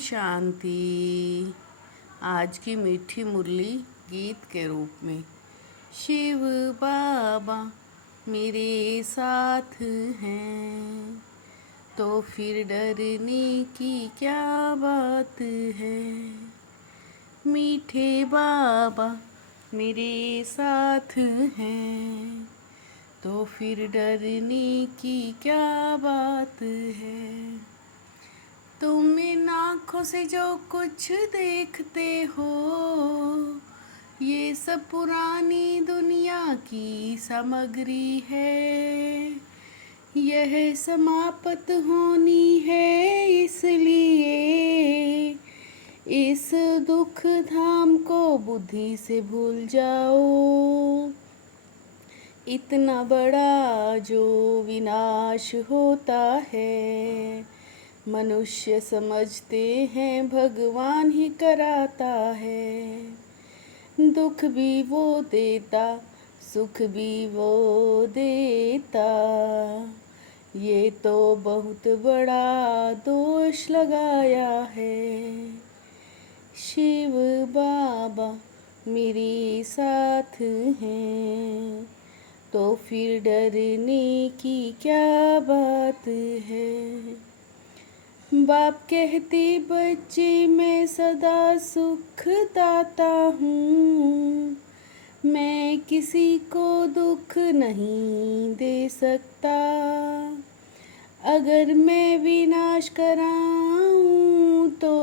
शांति। आज की मीठी मुरली गीत के रूप में। शिव बाबा मेरे साथ हैं तो फिर डरने की क्या बात है। मीठे बाबा मेरे साथ हैं तो फिर डरने की क्या बात है। तुम इन आँखों से जो कुछ देखते हो ये सब पुरानी दुनिया की सामग्री है। यह समाप्त होनी है, इसलिए इस दुख धाम को बुद्धि से भूल जाओ। इतना बड़ा जो विनाश होता है मनुष्य समझते हैं भगवान ही कराता है। दुख भी वो देता, सुख भी वो देता, ये तो बहुत बड़ा दोष लगाया है। शिव बाबा मेरे साथ हैं तो फिर डरने की क्या बात है। बाप कहते बच्चे मैं सदा सुख दाता हूँ, मैं किसी को दुख नहीं दे सकता। अगर मैं विनाश कराऊँ तो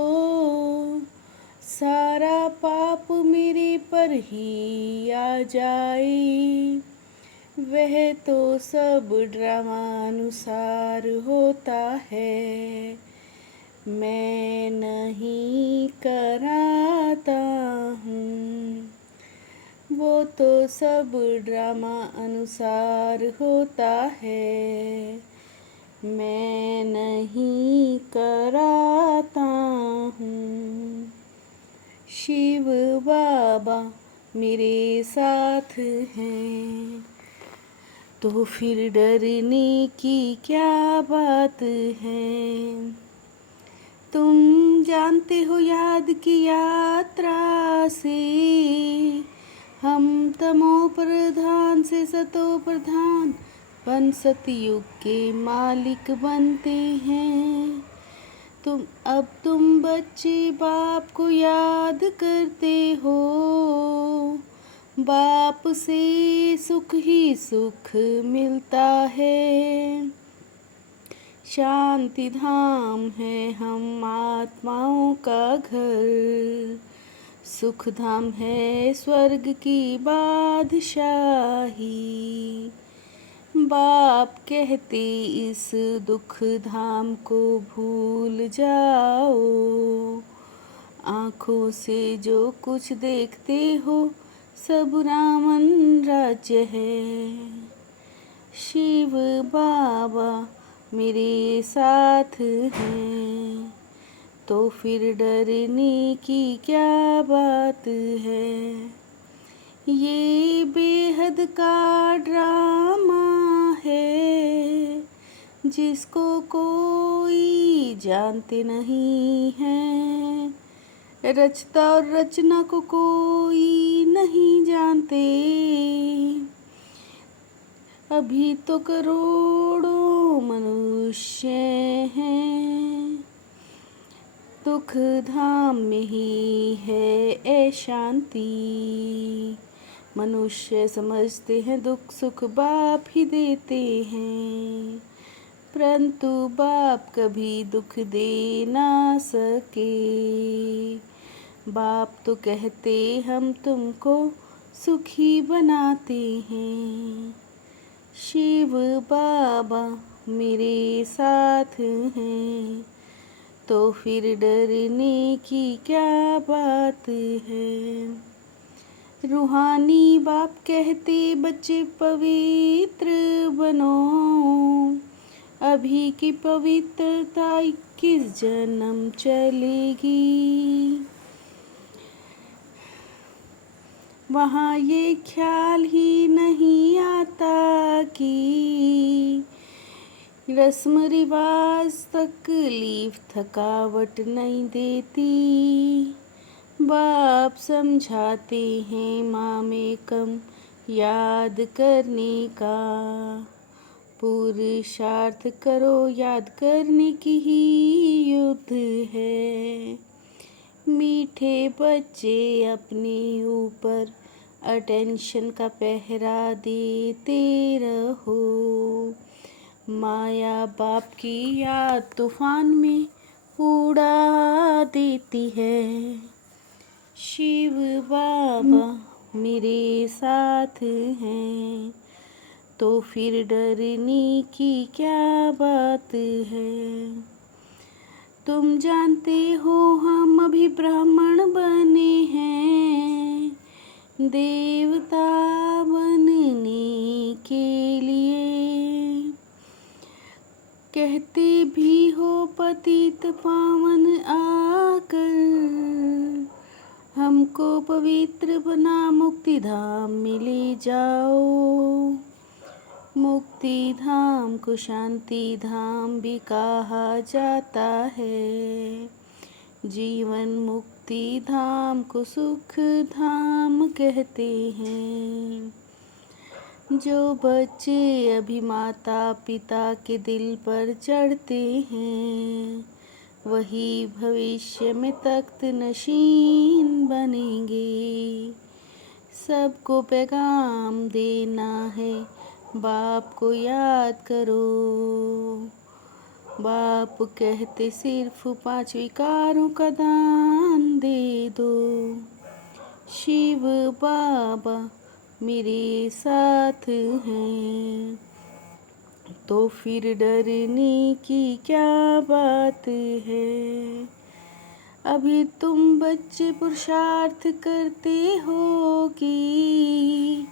सारा पाप मेरे पर ही आ जाए। वह तो सब ड्रामानुसार होता है, मैं नहीं कराता हूँ। वो तो सब ड्रामा अनुसार होता है, मैं नहीं कराता हूँ। शिव बाबा मेरे साथ हैं तो फिर डरने की क्या बात है। तुम जानते हो याद की यात्रा से हम तमो प्रधान से सतो प्रधान बन सतयुग के मालिक बनते हैं। तुम बच्चे बाप को याद करते हो, बाप से सुख ही सुख मिलता है। शांति धाम है हम आत्माओं का घर, सुख धाम है स्वर्ग की बादशाही। बाप कहते इस दुख धाम को भूल जाओ, आँखों से जो कुछ देखते हो सब रामन राज्य है। शिव बाबा मेरे साथ हैं तो फिर डरने की क्या बात है। ये बेहद का ड्रामा है जिसको कोई जानते नहीं है। रचता और रचना को कोई नहीं जानते, अभी तो करोड़ों मनुष्य हैं। दुख धाम में ही है ए शांति, मनुष्य समझते हैं दुख सुख बाप ही देते हैं, परंतु बाप कभी दुख दे ना सके। बाप तो कहते हम तुमको सुखी बनाते हैं। शिव बाबा मेरे साथ हैं तो फिर डरने की क्या बात है। रूहानी बाप कहते बच्चे पवित्र बनो, अभी की पवित्रता 21 जन्म चलेगी। वहाँ ये ख्याल ही नहीं आता कि रस्म रिवाज तकलीफ थकावट नहीं देती। बाप समझाते हैं माँ में कम याद करने का। पुरुषार्थ करो याद करने की ही युद्ध है। मीठे बच्चे अपने ऊपर अटेंशन का पहरा देते रहो। माया बाप की याद तूफान में उड़ा देती है। शिव बाबा मेरे साथ हैं तो फिर डरने की क्या बात है। तुम जानते हो हम अभी ब्राह्मण बने हैं देवता बनने के लिए। कहते भी हो पतित पावन आकर हमको पवित्र बना मुक्ति धाम में ले जाओ। मुक्ति धाम को शांति धाम भी कहा जाता है। जीवन मुक्ति धाम को सुख धाम कहते हैं। जो बच्चे अभी माता पिता के दिल पर चढ़ते हैं वही भविष्य में तख्त नशीन बनेंगे। सबको पैगाम देना है बाप को याद करो। बाप कहते सिर्फ 5 विकारों का दान दे दो। शिव बाबा मेरे साथ हैं तो फिर डरने की क्या बात है। अभी तुम बच्चे पुरुषार्थ करते हो कि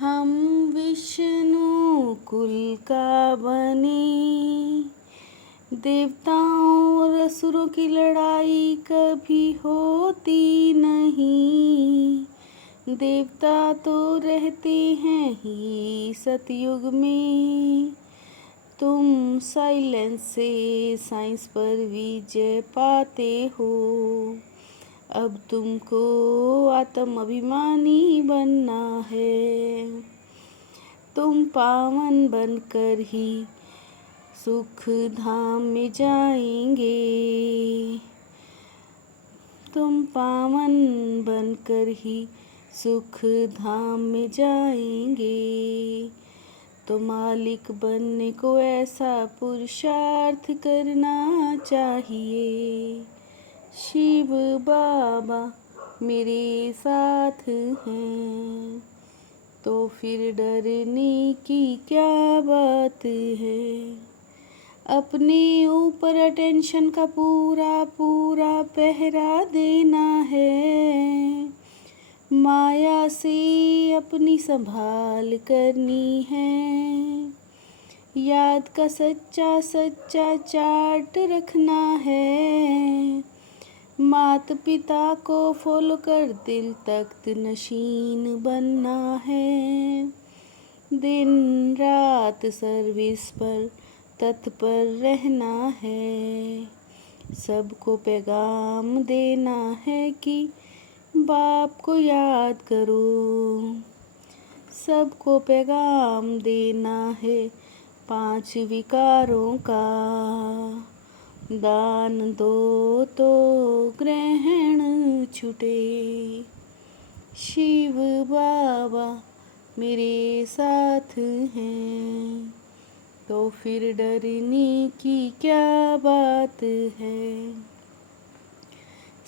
हम विष्णु कुल का बने। देवताओं और असुरों की लड़ाई कभी होती नहीं। देवता तो रहते हैं ही सतयुग में। तुम साइलेंस से साइंस पर विजय पाते हो। अब तुमको आत्म अभिमानी बनना है। तुम पावन बनकर ही सुख धाम में जाएंगे। तुम पावन बनकर ही सुख धाम में जाएंगे। तो मालिक बनने को ऐसा पुरुषार्थ करना चाहिए। शिव बाबा मेरे साथ हैं तो फिर डरने की क्या बात है। अपने ऊपर अटेंशन का पूरा पूरा पहरा देना है। माया से अपनी संभाल करनी है। याद का सच्चा सच्चा चार्ट रखना है। मात पिता को फॉलो कर दिल तख्त नशीन बनना है। दिन रात सर्विस पर तत्पर रहना है। सबको पैगाम देना है कि बाप को याद करो। सबको पैगाम देना है 5 विकारों का। दान दो तो ग्रहण छूटे। शिव बाबा मेरे साथ हैं तो फिर डरने की क्या बात है।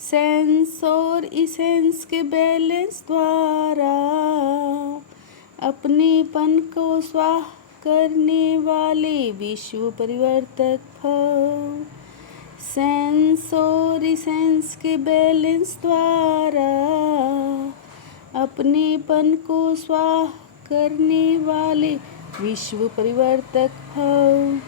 सेंस और इसेंस के बैलेंस द्वारा अपनेपन को स्वाह करने वाले विश्व परिवर्तक भव। सेंस और इसेंस के बैलेंस द्वारा अपनेपन को स्वाह करने वाले विश्व परिवर्तक भव।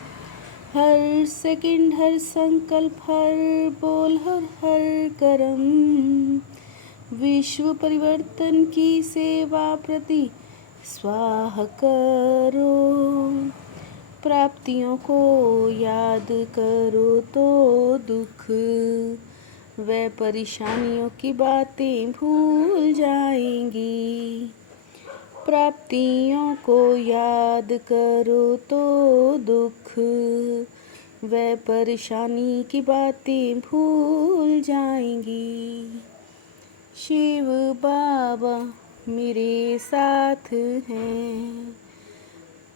हर सेकंड हर संकल्प हर बोल हर कर्म विश्व परिवर्तन की सेवा प्रति स्वाह करो। प्राप्तियों को याद करो तो दुख व परेशानियों की बातें भूल जाएंगी। प्राप्तियों को याद करो तो दुख व परेशानी की बातें भूल जाएंगी। शिव बाबा मेरे साथ हैं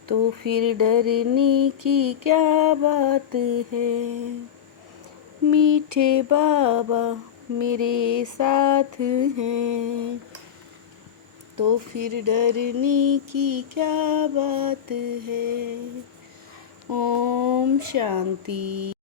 तो फिर डरने की क्या बात है। मीठे बाबा मेरे साथ हैं तो फिर डरने की क्या बात है। ओम शांति।